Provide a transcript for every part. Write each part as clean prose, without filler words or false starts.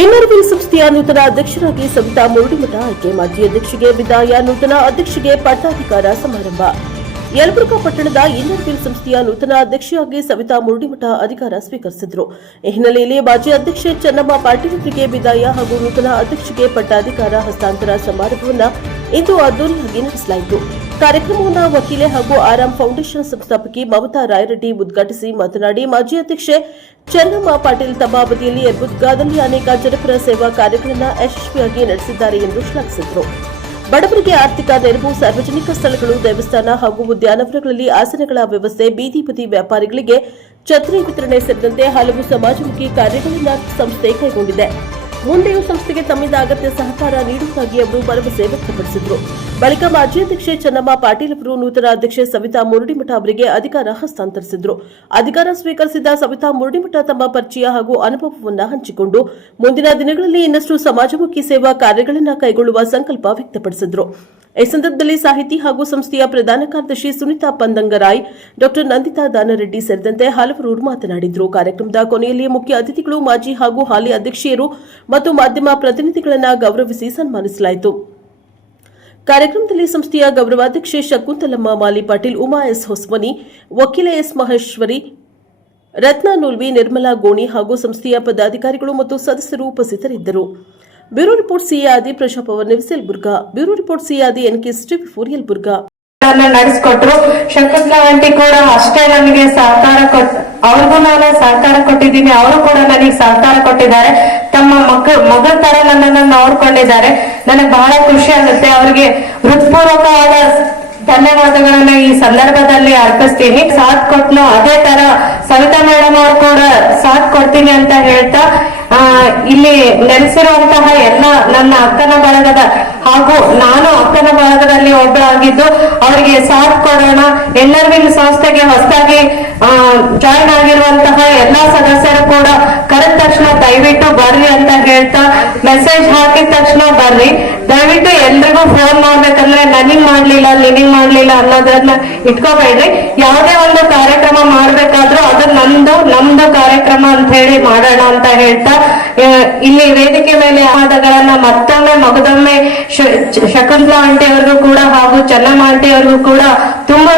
Inner Wheel ಸಂಸ್ಥೆಯ ನೂತನ ಅಧ್ಯಕ್ಷರಾಗಿ ಸವಿತಾ ಮುರುಡಿಮಠ ಆಯ್ಕೆ. ಮಾಜಿ ಅಧ್ಯಕ್ಷಗೆ ವಿದಾಯ, ನೂತನ ಅಧ್ಯಕ್ಷಗೆ ಪಟ್ಟಾಧಿಕಾರ ಸಮಾರಂಭ. ಯಲಬುರ್ಗಾ ಪಟ್ಟಣದ ಇನ್ನರ್ವಿಲ್ ಸಂಸ್ಥೆಯ ನೂತನ ಅಧ್ಯಕ್ಷೆಯಾಗಿ ಸವಿತಾ ಮುರುಡಿಮಠ ಅಧಿಕಾರ ಸ್ವೀಕರಿಸಿದರು. ಈ ಹಿನ್ನೆಲೆಯಲ್ಲಿ ಮಾಜಿ ಅಧ್ಯಕ್ಷೆ ಚೆನ್ನಮ್ಮ ಪಾಟೀಲ್ ಅವರಿಗೆ ವಿದಾಯ ಹಾಗೂ ನೂತನ ಅಧ್ಯಕ್ಷಗೆ ಪಟ್ಟಾಧಿಕಾರ ಹಸ್ತಾಂತರ ಸಮಾರಂಭವನ್ನು ಇಂದು ಅದ್ದೂರಿಯಾಗಿ ನಡೆಸಲಾಯಿತು. ಕಾರ್ಯಕ್ರಮವನ್ನು ವಕೀಲೆ ಹಾಗೂ ಆರಾಮ್ ಫೌಂಡೇಶನ್ ಸಂಸ್ಥಾಪಕಿ ಮಮತಾ ರಾಯರೆಡ್ಡಿ ಉದ್ಘಾಟಿಸಿ ಮಾತನಾಡಿ, ಮಾಜಿ ಅಧ್ಯಕ್ಷೆ ಚೆನ್ನಮ್ಮ ಪಾಟೀಲ್ ತಮ್ಮ ಅವಧಿಯಲ್ಲಿ ಯಲಬುರ್ಗಾದಲ್ಲಿ ಅನೇಕ ಜನಪರ ಸೇವಾ ಕಾರ್ಯಗಳನ್ನು ಯಶಸ್ವಿಯಾಗಿ ನಡೆಸಿದ್ದಾರೆ ಎಂದು ಶ್ಲಾಘಿಸಿದರು. ಬಡವರಿಗೆ ಆರ್ಥಿಕ ನೆರವು, ಸಾರ್ವಜನಿಕ ಸ್ಥಳಗಳು, ದೇವಸ್ಥಾನ ಹಾಗೂ ಉದ್ಯಾನವನಗಳಲ್ಲಿ ಆಸನಗಳ ವ್ಯವಸ್ಥೆ, ಬೀದಿ ಬದಿ ವ್ಯಾಪಾರಿಗಳಿಗೆ ಛತ್ರಿ ವಿತರಣೆ ಸೇರಿದಂತೆ ಹಲವು ಸಮಾಜಮುಖಿ ಕಾರ್ಯಗಳನ್ನು ಸಂಸ್ಥೆ ಕೈಗೊಂಡಿದೆ. ಮುಂದೆಯೂ ಸಂಸ್ಥೆಗೆ ತಮ್ಮಿಂದ ಅಗತ್ಯ ಸಹಕಾರ ನೀಡುವುದಾಗಿ ಅವರು ಭರವಸೆ ವ್ಯಕ್ತಪಡಿಸಿದರು. ಬಳಿಕ ಮಾಜಿ ಅಧ್ಯಕ್ಷೆ ಚೆನ್ನಮ್ಮ ಪಾಟೀಲ್ ಅವರು ನೂತನ ಅಧ್ಯಕ್ಷೆ ಸವಿತಾ ಮುರುಡಿಮಠ ಅವರಿಗೆ ಅಧಿಕಾರ ಹಸ್ತಾಂತರಿಸಿದರು. ಅಧಿಕಾರ ಸ್ವೀಕರಿಸಿದ ಸವಿತಾ ಮುರುಡಿಮಠ ತಮ್ಮ ಪರಿಚಯ ಹಾಗೂ ಅನುಭವವನ್ನು ಹಂಚಿಕೊಂಡು ಮುಂದಿನ ದಿನಗಳಲ್ಲಿ ಇನ್ನಷ್ಟು ಸಮಾಜಮುಖಿ ಸೇವಾ ಕಾರ್ಯಗಳನ್ನು ಕೈಗೊಳ್ಳುವ ಸಂಕಲ್ಪ ವ್ಯಕ್ತಪಡಿಸಿದರು. ಈ ಸಂದರ್ಭದಲ್ಲಿ ಸಾಹಿತಿ ಹಾಗೂ ಸಂಸ್ಥೆಯ ಪ್ರಧಾನ ಕಾರ್ಯದರ್ಶಿ ಸುನೀತಾ ಪಂದಂಗರಾಯ್, ಡಾ ನಂದಿತಾ ದಾನರೆಡ್ಡಿ ಸೇರಿದಂತೆ ಹಲವರು ಮಾತನಾಡಿದರು. ಕಾರ್ಯಕ್ರಮದ ಕೊನೆಯಲ್ಲಿ ಮುಖ್ಯ ಅತಿಥಿಗಳು ಮಾಜಿ ಹಾಗೂ ಹಾಲಿ ಅಧ್ಯಕ್ಷೆಯರು ಮತ್ತು ಮಾಧ್ಯಮ ಪ್ರತಿನಿಧಿಗಳನ್ನು ಗೌರವಿಸಿ ಸನ್ಮಾನಿಸಲಾಯಿತು. ಕಾರ್ಯಕ್ರಮದಲ್ಲಿ ಸಂಸ್ಥೆಯ ಗೌರವಾಧ್ಯಕ್ಷೆ ಶಕುಂತಲಮ್ಮ ಮಾಲಿ ಪಾಟೀಲ್, ಉಮಾ ಎಸ್ ಹೊಸ್ಮನಿ, ವಕೀಲ ಎಸ್ ಮಹೇಶ್ವರಿ, ರತ್ನ ನೂಲ್ವಿ, ನಿರ್ಮಲಾ ಗೋಣಿ ಹಾಗೂ ಸಂಸ್ಥೆಯ ಪದಾಧಿಕಾರಿಗಳು ಮತ್ತು ಸದಸ್ಯರು ಉಪಸ್ಥಿತರಿದ್ದರು. ಬ್ಯೂರೋ ರಿಪೋರ್ಟ್ ಸಿಆದಿ ಪ್ರಶಾಪವರ್ ನ್ಯೂಸ್ ಯಲಬುರ್ಗಾ. ಬ್ಯೂರೋ ರಿಪೋರ್ಟ್ ಸಿಆದಿ NK64 ಯಲಬುರ್ಗಾ. ನಡೆಸಿಕೊಟ್ರು. ಶಕುಂತಲಾ ಆಂಟಿ ಕೂಡ ಅಷ್ಟೇ ನನಗೆ ಸಹಕಾರ ಅವ್ರಿಗೂ ನಾನು ಸಹಕಾರ ಕೊಟ್ಟಿದ್ದೀನಿ, ಅವರು ಕೂಡ ನನಗೆ ಸಹಕಾರ ಕೊಟ್ಟಿದ್ದಾರೆ. ತಮ್ಮ ಮಗಳ ತರ ನನ್ನನ್ನು ನೋಡ್ಕೊಂಡಿದ್ದಾರೆ. ನನಗೆ ಬಹಳ ಖುಷಿ ಆಗುತ್ತೆ. ಅವರಿಗೆ ಹೃತ್ಪೂರ್ವಕವಾದ ಧನ್ಯವಾದಗಳನ್ನ ಈ ಸಂದರ್ಭದಲ್ಲಿ ಅರ್ಪಿಸ್ತೀನಿ. ಸಾಥ್ ಕೊಟ್ನು, ಅದೇ ತರ ಸವಿತಾ ಮೇಡಮ್ ಅವರು ಕೂಡ ಸಾಥ್ ಕೊಡ್ತೀನಿ ಅಂತ ಹೇಳ್ತಾ ಇಲ್ಲಿ ನೆಲೆಸಿರುವಂತಹ ಎಲ್ಲ ನನ್ನ ಅಕ್ಕನ ಬಳಗದ ಹಾಗೂ ನಾನು ಅಕ್ಕನ ಬಳಗದಲ್ಲಿ ಒಬ್ಬಳಾಗಿದ್ದು ಅವರಿಗೆ ಸಾಥ್ ಕೊಡೋಣ. ಇನ್ನರ್ವಿಲ್ ಸಂಸ್ಥೆಗೆ ಹೊಸದಾಗಿ ಜಾಯಿನ್ ಆಗಿರುವಂತಹ ಎಲ್ಲಾ ಸದಸ್ಯರು ಕೂಡ ಕರೆದ ತಕ್ಷಣ ದಯವಿಟ್ಟು ಬರ್ರಿ ಅಂತ ಹೇಳ್ತಾ, ಮೆಸೇಜ್ ಹಾಕಿದ ತಕ್ಷಣ ಬರ್ರಿ. ದಯವಿಟ್ಟು ಎಲ್ರಿಗೂ ಫೋನ್ ಮಾಡ್ಬೇಕಂದ್ರೆ ನನಗ್ ಮಾಡ್ಲಿಲ್ಲ ನಿನಗ್ ಮಾಡ್ಲಿಲ್ಲ ಅನ್ನೋದನ್ನ ಇಟ್ಕೋಬೇಡ್ರಿ. ಯಾವುದೇ ಒಂದು ಕಾರ್ಯಕ್ರಮ ಮಾಡ್ಬೇಕಾದ್ರೂ ಅದು ನಮ್ದು ಕಾರ್ಯಕ್ರಮ ಅಂತ ಹೇಳಿ ಮಾಡೋಣ ಅಂತ ಹೇಳ್ತಾ ಇಲ್ಲಿ ವೇದಿಕೆ ಮೇಲೆ ಧನ್ಯವಾದಗಳನ್ನ ಮತ್ತೊಮ್ಮೆ ಮಗದೊಮ್ಮೆ ಶಕುಂತಲಾ ಆಂಟಿ ಅವ್ರಿಗೂ ಕೂಡ ಹಾಗೂ ಚೆನ್ನಮ್ಮ ಆಂಟಿ ಅವ್ರಿಗೂ ಕೂಡ ತುಂಬಾ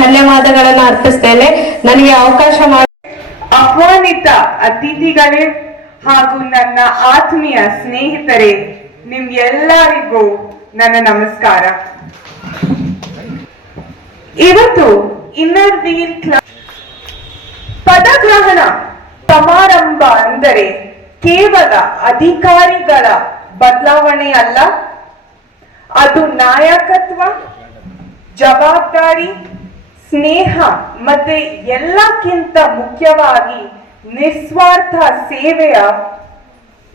ಧನ್ಯವಾದಗಳನ್ನ ಅರ್ಪಿಸ್ತೇನೆ. ನನಗೆ ಅವಕಾಶ ಮಾಡಿ ಆಹ್ವಾನಿತ ಅತಿಥಿಗಳೇ ಹಾಗೂ ನನ್ನ ಆತ್ಮೀಯ ಸ್ನೇಹಿತರೇ, ನಿಮ್ಗೆಲ್ಲರಿಗೂ ನನ್ನ ನಮಸ್ಕಾರ. ಇವತ್ತು ಇನ್ನರ್ವಿಲ್ ಕ್ಲಬ್ ಪದಗ್ರಹಣ ಸಮಾರಂಭ ಅಂದರೆ ಕೇವಲ ಅಧಿಕಾರಿಗಳ ಬದಲಾವಣೆ ಅಲ್ಲ, ಅದು ನಾಯಕತ್ವ, ಜವಾಬ್ದಾರಿ, ಸ್ನೇಹ ಮತ್ತೆ ಎಲ್ಲಕ್ಕಿಂತ ಮುಖ್ಯವಾಗಿ ನಿಸ್ವಾರ್ಥ ಸೇವೆಯ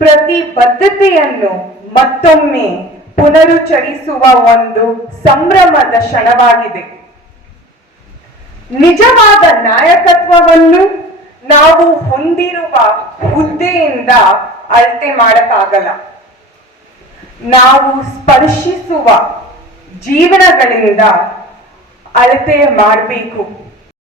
ಪ್ರತಿಬದ್ಧತೆಯನ್ನು ಮತ್ತೊಮ್ಮೆ ಪುನರುಚ್ಚರಿಸುವ ಒಂದು ಸಂಭ್ರಮದ ಕ್ಷಣವಾಗಿದೆ. ನಿಜವಾದ ನಾಯಕತ್ವವನ್ನು ನಾವು ಹೊಂದಿರುವ ಹುದ್ದೆಯಿಂದ ಅಳತೆ ಮಾಡಕ್ಕಾಗಲ್ಲ. ನಾವು ಸ್ಪರ್ಶಿಸುವ ಜೀವನಗಳಿಂದ ಅಳತೆ ಮಾಡಬೇಕು.